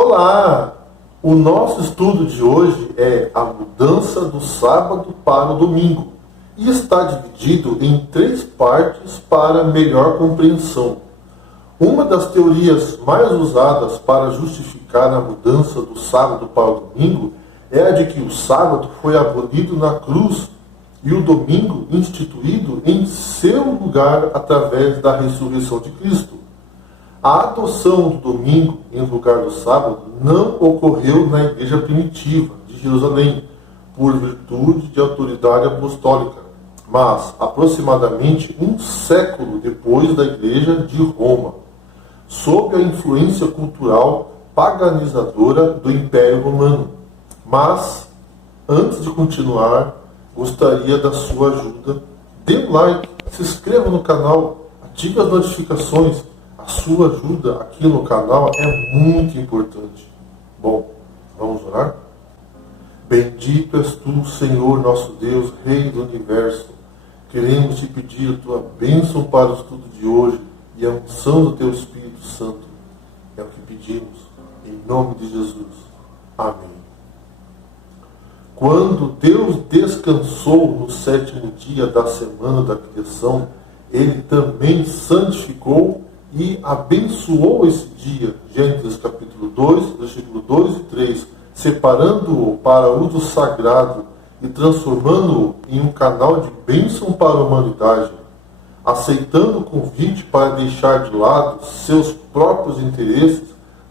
Olá! O nosso estudo de hoje é a mudança do sábado para o domingo e está dividido em 3 partes para melhor compreensão. Uma das teorias mais usadas para justificar a mudança do sábado para o domingo é a de que o sábado foi abolido na cruz e o domingo instituído em seu lugar através da ressurreição de Cristo. A adoção do domingo em lugar do sábado não ocorreu na igreja primitiva de Jerusalém, por virtude de autoridade apostólica, mas aproximadamente um século depois da igreja de Roma, sob a influência cultural paganizadora do Império Romano. Mas, antes de continuar, gostaria da sua ajuda. Dê um like, se inscreva no canal, ative as notificações. A sua ajuda aqui no canal é muito importante. Bom, vamos orar? Bendito és tu, Senhor nosso Deus, Rei do Universo. Queremos te pedir a tua bênção para o estudo de hoje e a unção do teu Espírito Santo. É o que pedimos, em nome de Jesus. Amém. Quando Deus descansou no 7º dia da semana da criação, Ele também santificou e abençoou esse dia. Gênesis capítulo 2, versículo 2 e 3, separando-o para uso sagrado e transformando-o em um canal de bênção para a humanidade. Aceitando o convite para deixar de lado seus próprios interesses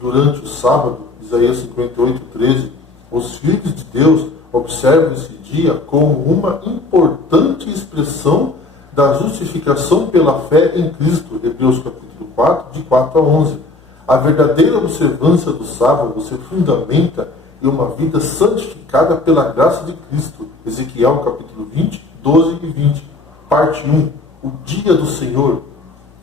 durante o sábado, Isaías 58, 13, os filhos de Deus observam esse dia como uma importante expressão da justificação pela fé em Cristo, Hebreus capítulo 4, de 4 a 11. A verdadeira observância do sábado se fundamenta em uma vida santificada pela graça de Cristo, Ezequiel capítulo 20, 12 e 20. Parte 1, o dia do Senhor.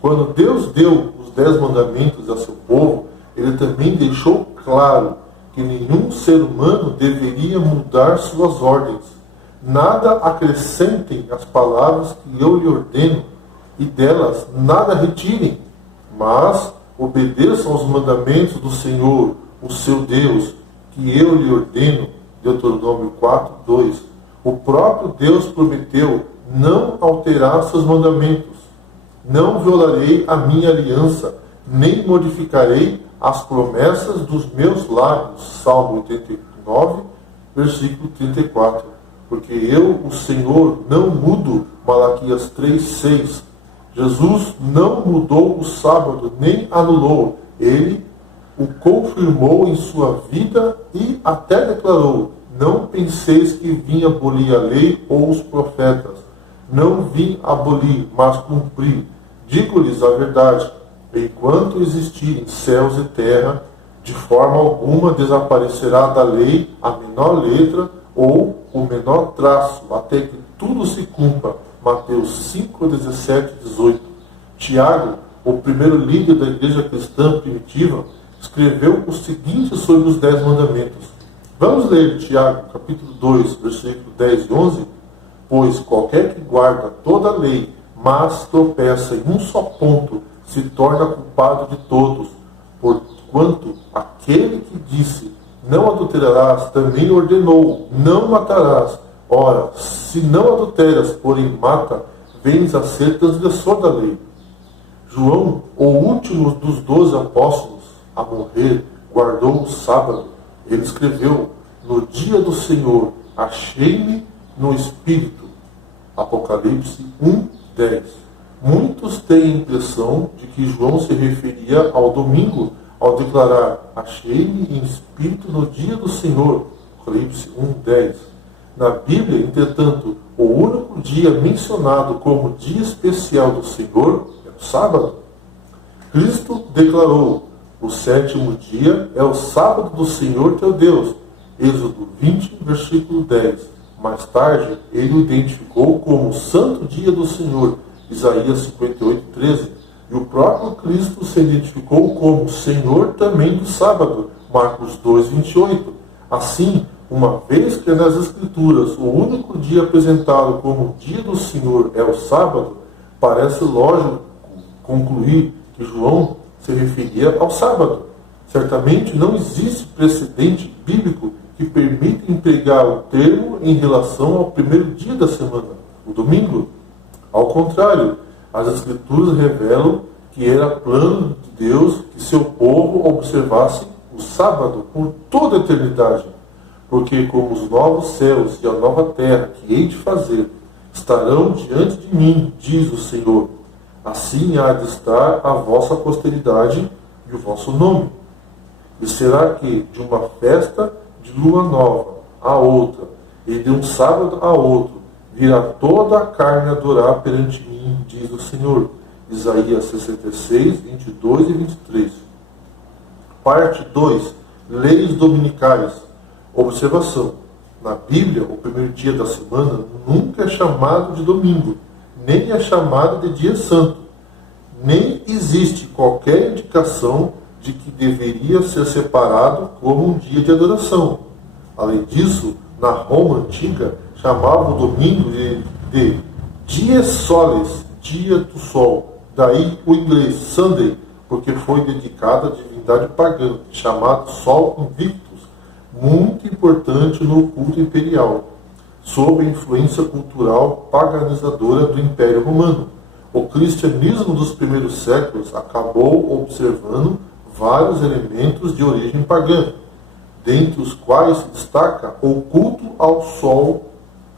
Quando Deus deu os 10 mandamentos a seu povo, Ele também deixou claro que nenhum ser humano deveria mudar suas ordens. Nada acrescentem às palavras que eu lhe ordeno, e delas nada retirem, mas obedeçam aos mandamentos do Senhor, o seu Deus, que eu lhe ordeno. Deuteronômio 4, 2. O próprio Deus prometeu não alterar seus mandamentos. Não violarei a minha aliança, nem modificarei as promessas dos meus lábios. Salmo 89, versículo 34. Porque eu, o Senhor, não mudo. Malaquias 3, 6. Jesus não mudou o sábado, nem anulou. Ele o confirmou em sua vida e até declarou: não penseis que vim abolir a lei ou os profetas. Não vim abolir, mas cumprir. Digo-lhes a verdade: enquanto existirem céus e terra, de forma alguma desaparecerá da lei a menor letra ou o menor traço, até que tudo se cumpra. Mateus 5, 17 e 18. Tiago, o primeiro líder da igreja cristã primitiva, escreveu o seguinte sobre os 10 mandamentos. Vamos ler Tiago, capítulo 2, versículo 10 e 11. Pois qualquer que guarda toda a lei, mas tropeça em um só ponto, se torna culpado de todos. Porquanto aquele que disse: não adulterarás, também ordenou: não matarás. Ora, se não adulteras, porém mata, vens a ser transgressor da lei. João, o último dos 12 apóstolos a morrer, guardou o sábado. Ele escreveu: no dia do Senhor achei-me no Espírito. Apocalipse 1, 10. Muitos têm a impressão de que João se referia ao domingo ao declarar: achei-me em espírito no dia do Senhor. Apocalipse 1, 10. Na Bíblia, entretanto, o único dia mencionado como dia especial do Senhor é o sábado. Cristo declarou: o 7º dia é o sábado do Senhor teu Deus. Êxodo 20, versículo 10. Mais tarde, ele o identificou como o santo dia do Senhor. Isaías 58, 13. E o próprio Cristo se identificou como Senhor também do sábado. Marcos 2, 28. Assim, uma vez que nas Escrituras o único dia apresentado como dia do Senhor é o sábado, parece lógico concluir que João se referia ao sábado. Certamente não existe precedente bíblico que permita empregar o termo em relação ao primeiro dia da semana, o domingo. Ao contrário, as Escrituras revelam que era plano de Deus que seu povo observasse o sábado por toda a eternidade, porque como os novos céus e a nova terra que hei de fazer estarão diante de mim, diz o Senhor, assim há de estar a vossa posteridade e o vosso nome. E será que de uma festa de lua nova a outra, e de um sábado a outro, virá toda a carne adorar perante mim, diz o Senhor. Isaías 66, 22 e 23. Parte 2. Leis dominicais. Observação. Na Bíblia, o primeiro dia da semana nunca é chamado de domingo, nem é chamado de dia santo. Nem existe qualquer indicação de que deveria ser separado como um dia de adoração. Além disso, na Roma antiga, chamavam o domingo de dies solis, dia do sol. Daí o inglês Sunday, porque foi dedicado à divindade pagã, chamado Sol Invictus, muito importante no culto imperial, sob a influência cultural paganizadora do Império Romano. O cristianismo dos primeiros séculos acabou observando vários elementos de origem pagã, dentre os quais se destaca o culto ao sol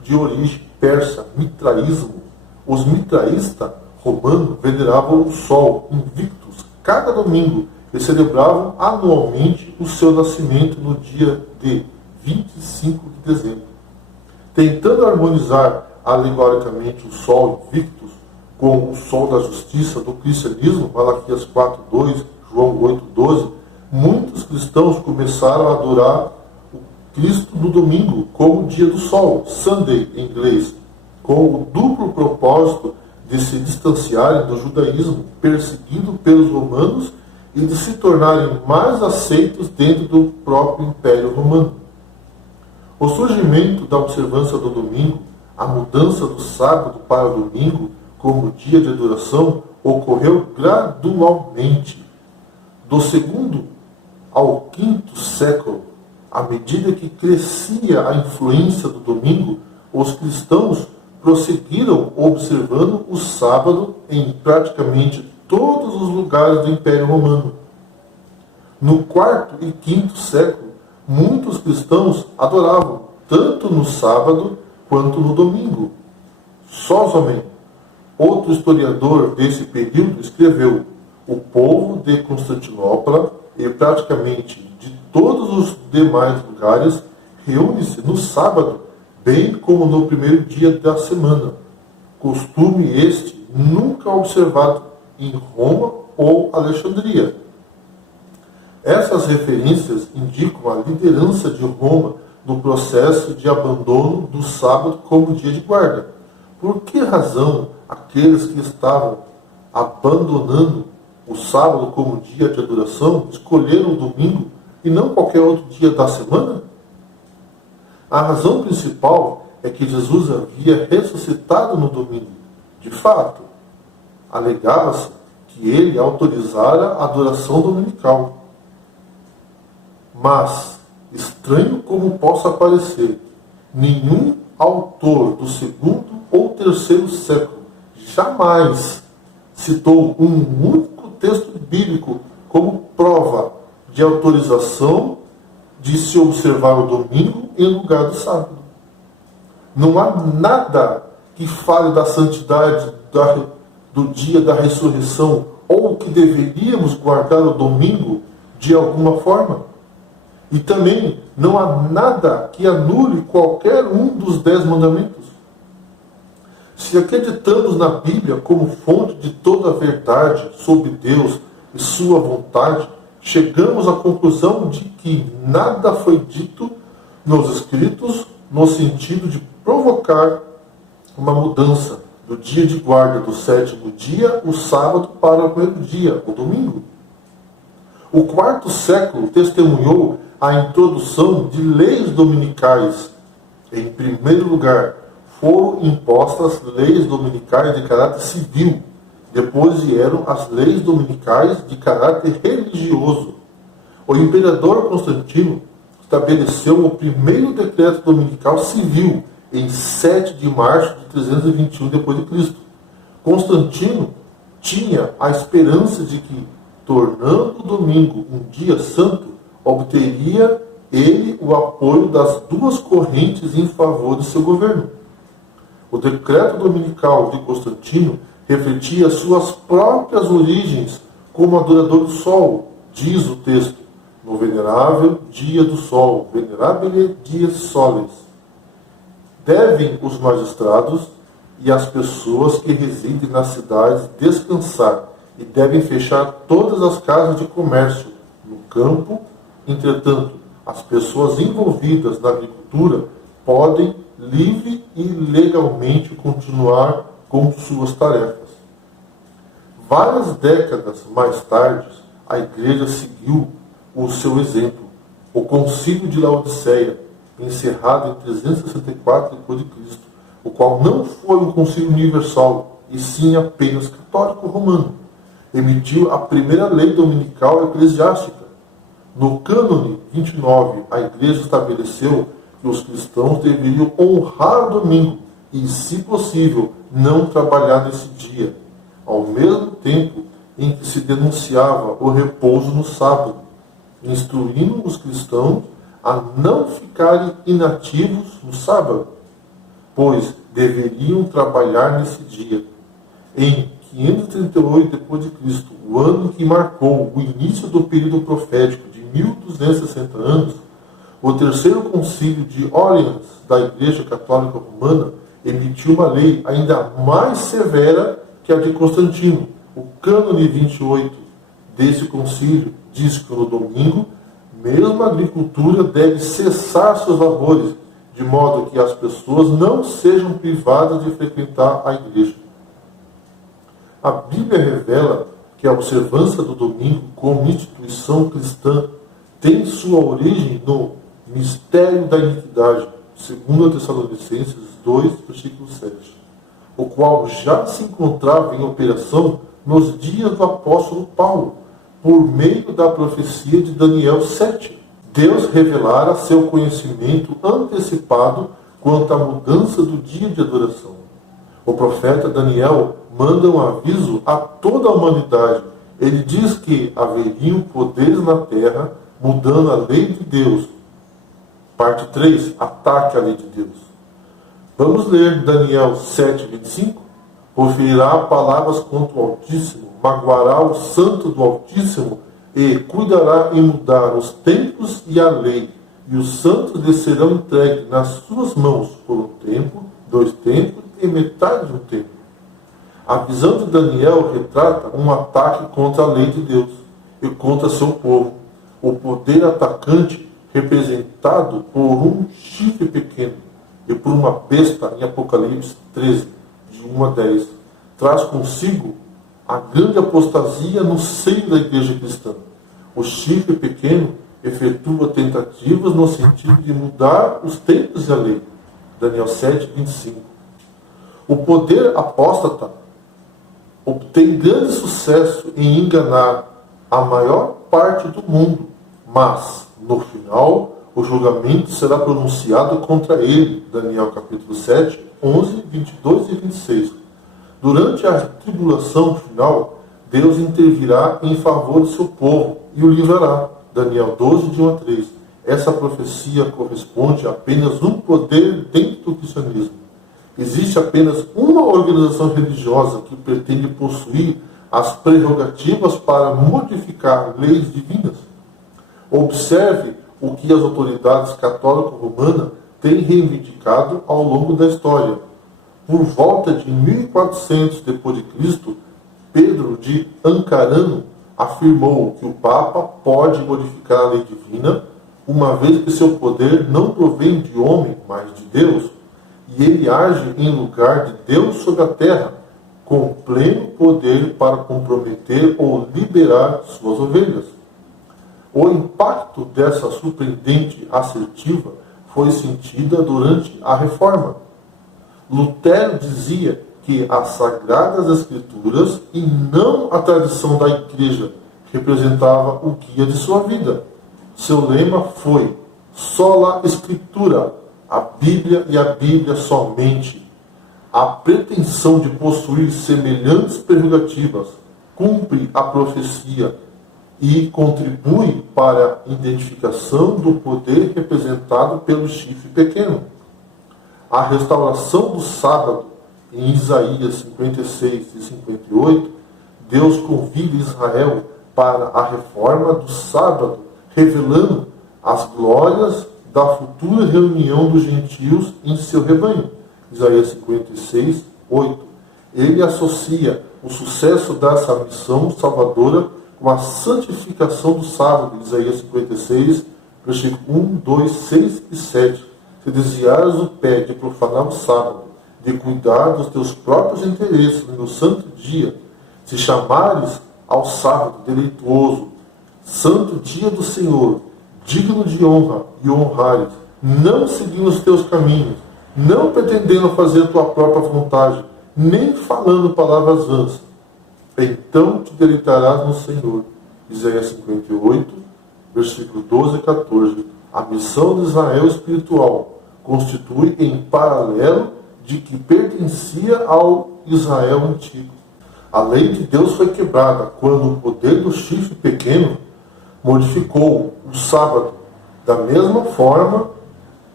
de origem persa, mitraísmo. Os mitraístas romanos veneravam o sol invictus cada domingo e celebravam anualmente o seu nascimento no dia de 25 de dezembro. Tentando harmonizar alegoricamente o sol invictus com o sol da justiça do cristianismo, Malaquias 4:2, João 8:12, muitos cristãos começaram a adorar o Cristo no domingo como dia do sol, Sunday em inglês, com o duplo propósito de se distanciarem do judaísmo perseguido pelos romanos e de se tornarem mais aceitos dentro do próprio Império Romano. O surgimento da observância do domingo, a mudança do sábado para o domingo como dia de adoração, ocorreu gradualmente. Do segundo ao quinto século, à medida que crescia a influência do domingo, os cristãos prosseguiram observando o sábado em praticamente todos os lugares do Império Romano. No quarto e quinto século, muitos cristãos adoravam tanto no sábado quanto no domingo. Sózomen, outro historiador desse período, escreveu: o povo de Constantinopla e praticamente de todos os demais lugares reúne-se no sábado, bem como no primeiro dia da semana. Costume este nunca observado em Roma ou Alexandria. Essas referências indicam a liderança de Roma no processo de abandono do sábado como dia de guarda. Por que razão aqueles que estavam abandonando o sábado como dia de adoração escolheram o domingo e não qualquer outro dia da semana? A razão principal é que Jesus havia ressuscitado no domingo. De fato, alegava-se que ele autorizara a adoração dominical. Mas, estranho como possa parecer, nenhum autor do segundo ou terceiro século jamais citou um único texto bíblico como prova de autorização de se observar o domingo em lugar do sábado. Não há nada que fale da santidade do dia da ressurreição ou que deveríamos guardar o domingo de alguma forma. E também não há nada que anule qualquer um dos 10 mandamentos. Se acreditamos na Bíblia como fonte de toda a verdade sobre Deus e sua vontade, chegamos à conclusão de que nada foi dito nos Escritos no sentido de provocar uma mudança do dia de guarda do sétimo dia, o sábado, para o primeiro dia, o domingo. O quarto século testemunhou a introdução de leis dominicais. Em primeiro lugar, foram impostas leis dominicais de caráter civil. Depois vieram as leis dominicais de caráter religioso. O imperador Constantino estabeleceu o primeiro decreto dominical civil em 7 de março de 321 d.C. Constantino tinha a esperança de que, tornando o domingo um dia santo, obteria ele o apoio das duas correntes em favor de seu governo. O decreto dominical de Constantino refletia suas próprias origens como adorador do sol, diz o texto, no venerável dia do sol, venerabile dies solis. Devem os magistrados e as pessoas que residem nas cidades descansar e devem fechar todas as casas de comércio no campo. Entretanto, as pessoas envolvidas na agricultura podem livre e legalmente continuar com suas tarefas. Várias décadas mais tarde, a Igreja seguiu o seu exemplo. O Concílio de Laodiceia, encerrado em 364 d.C., o qual não foi um concílio universal, e sim apenas católico-romano, emitiu a primeira lei dominical eclesiástica. No cânone 29, a Igreja estabeleceu que os cristãos deveriam honrar o domingo e, se possível, não trabalhar nesse dia, ao mesmo tempo em que se denunciava o repouso no sábado, instruindo os cristãos a não ficarem inativos no sábado, pois deveriam trabalhar nesse dia. Em 538 d.C., o ano que marcou o início do período profético de 1260 anos, o terceiro concílio de Orleans da Igreja Católica Romana emitiu uma lei ainda mais severa que a de Constantino. O cânone 28 desse concílio diz que no domingo, mesmo a agricultura deve cessar seus labores, de modo que as pessoas não sejam privadas de frequentar a igreja. A Bíblia revela que a observância do domingo como instituição cristã tem sua origem no mistério da iniquidade, segundo Tessalonicenses 2, versículo 7, o qual já se encontrava em operação nos dias do apóstolo Paulo, por meio da profecia de Daniel 7. Deus revelara seu conhecimento antecipado quanto à mudança do dia de adoração. O profeta Daniel manda um aviso a toda a humanidade. Ele diz que haveriam poderes na terra mudando a lei de Deus. Parte 3. Ataque à lei de Deus. Vamos ler Daniel 7, 25. Proferirá palavras contra o Altíssimo, magoará o santo do Altíssimo e cuidará em mudar os tempos e a lei. E os santos lhe serão entregues nas suas mãos por um tempo, 2 tempos e metade de um tempo. A visão de Daniel retrata um ataque contra a lei de Deus e contra seu povo. O poder atacante representado por um chifre pequeno e por uma besta em Apocalipse 13, de 1 a 10, traz consigo a grande apostasia no seio da igreja cristã. O chifre pequeno efetua tentativas no sentido de mudar os tempos e a lei. Daniel 7, 25. O poder apóstata obtém grande sucesso em enganar a maior parte do mundo, mas, no final, o julgamento será pronunciado contra ele. Daniel capítulo 7, 11, 22 e 26. Durante a tribulação final, Deus intervirá em favor do seu povo e o livrará. Daniel 12, de 1 a 3. Essa profecia corresponde a apenas um poder dentro do cristianismo. Existe apenas uma organização religiosa que pretende possuir as prerrogativas para modificar leis divinas. Observe o que as autoridades católico-romanas têm reivindicado ao longo da história. Por volta de 1400 d.C., Pedro de Ancarano afirmou que o Papa pode modificar a lei divina, uma vez que seu poder não provém de homem, mas de Deus, e ele age em lugar de Deus sobre a terra, com pleno poder para comprometer ou liberar suas ovelhas. O impacto dessa surpreendente assertiva foi sentida durante a Reforma. Lutero dizia que as Sagradas Escrituras e não a tradição da Igreja representava o guia de sua vida. seu lema foi sola Escritura, a Bíblia e a Bíblia somente. A pretensão de possuir semelhantes prerrogativas cumpre a profecia e contribui para a identificação do poder representado pelo chifre pequeno. A restauração do sábado, em Isaías 56 e 58, Deus convida Israel para a reforma do sábado, revelando as glórias da futura reunião dos gentios em seu rebanho. Isaías 56, 8. Ele associa o sucesso dessa missão salvadora com a santificação do sábado. Isaías 56, versículo 1, 2, 6 e 7. Se desviares o pé de profanar o sábado, de cuidar dos teus próprios interesses no santo dia, se chamares ao sábado deleitoso, santo dia do Senhor, digno de honra, e honrares, não seguindo os teus caminhos, não pretendendo fazer a tua própria vontade, nem falando palavras vãs, então te deleitarás no Senhor. Isaías 58, versículo 12 e 14. A missão de Israel espiritual constitui em paralelo de que pertencia ao Israel antigo. A lei de Deus foi quebrada quando o poder do chifre pequeno modificou o sábado, da mesma forma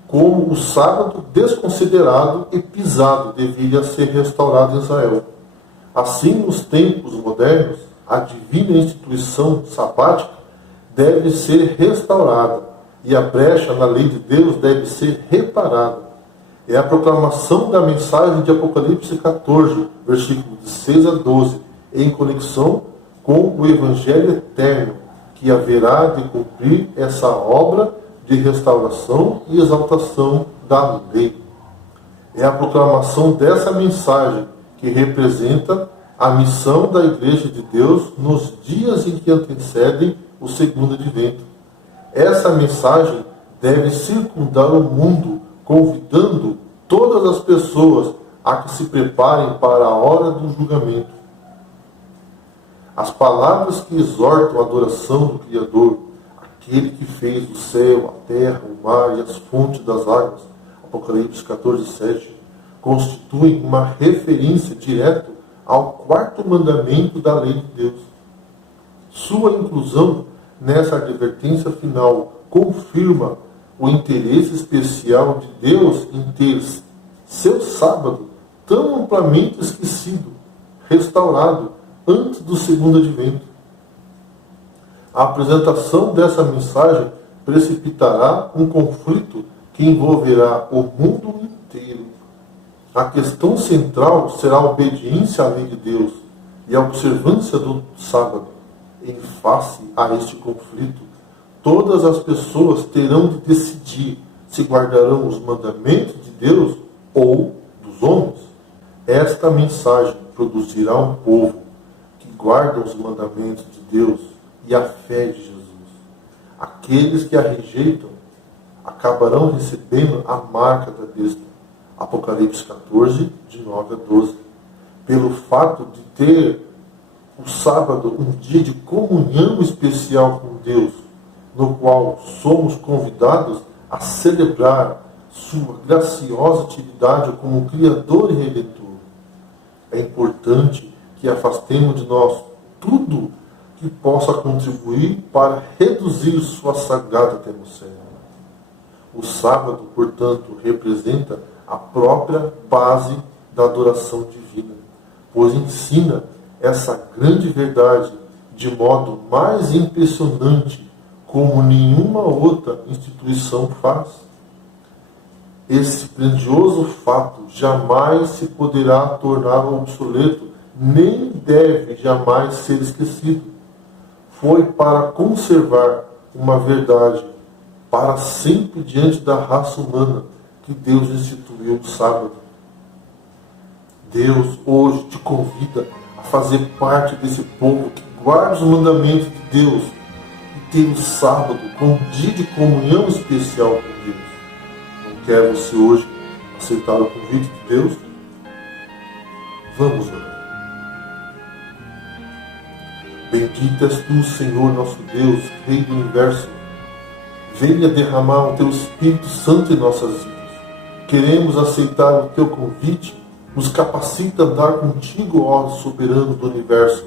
como o sábado desconsiderado e pisado deveria ser restaurado em Israel. Assim, nos tempos modernos, a divina instituição sabática deve ser restaurada e a brecha na lei de Deus deve ser reparada. É a proclamação da mensagem de Apocalipse 14, versículos de 6 a 12, em conexão com o Evangelho eterno, que haverá de cumprir essa obra de restauração e exaltação da lei. É a proclamação dessa mensagem que representa a missão da Igreja de Deus nos dias em que antecedem o segundo advento. Essa mensagem deve circundar o mundo, convidando todas as pessoas a que se preparem para a hora do julgamento. As palavras que exortam a adoração do Criador, aquele que fez o céu, a terra, o mar e as fontes das águas, Apocalipse 14, 7, constituem uma referência direta ao quarto mandamento da lei de Deus. Sua inclusão nessa advertência final confirma o interesse especial de Deus em ter seu sábado tão amplamente esquecido, restaurado antes do segundo advento. A apresentação dessa mensagem precipitará um conflito que envolverá o mundo inteiro. A questão central será a obediência à lei de Deus e a observância do sábado. Em face a este conflito, todas as pessoas terão de decidir se guardarão os mandamentos de Deus ou dos homens. Esta mensagem produzirá um povo que guarda os mandamentos de Deus e a fé de Jesus. Aqueles que a rejeitam acabarão recebendo a marca da besta. Apocalipse 14, de 9 a 12. Pelo fato de ter o sábado um dia de comunhão especial com Deus, no qual somos convidados a celebrar sua graciosa atividade como Criador e Redentor. É importante que afastemos de nós tudo que possa contribuir para reduzir sua sagrada atmosfera. O sábado, portanto, representa a própria base da adoração divina, pois ensina essa grande verdade de modo mais impressionante, como nenhuma outra instituição faz. Esse grandioso fato jamais se poderá tornar obsoleto, nem deve jamais ser esquecido. Foi para conservar uma verdade para sempre diante da raça humana que Deus instituiu o sábado. Deus hoje te convida a fazer parte desse povo que guarda os mandamentos de Deus e ter o sábado como um dia de comunhão especial com Deus. Não quer você hoje aceitar o convite de Deus? Vamos orar. Bendito és tu, Senhor nosso Deus, Rei do Universo, Venha derramar o Teu Espírito Santo em nossas vidas. Queremos aceitar o Teu convite. Nos capacita a andar contigo, ó soberano do universo.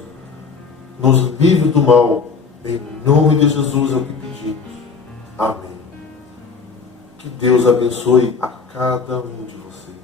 Nos livre do mal. Em nome de Jesus é o que pedimos. Amém. Que Deus abençoe a cada um de vocês.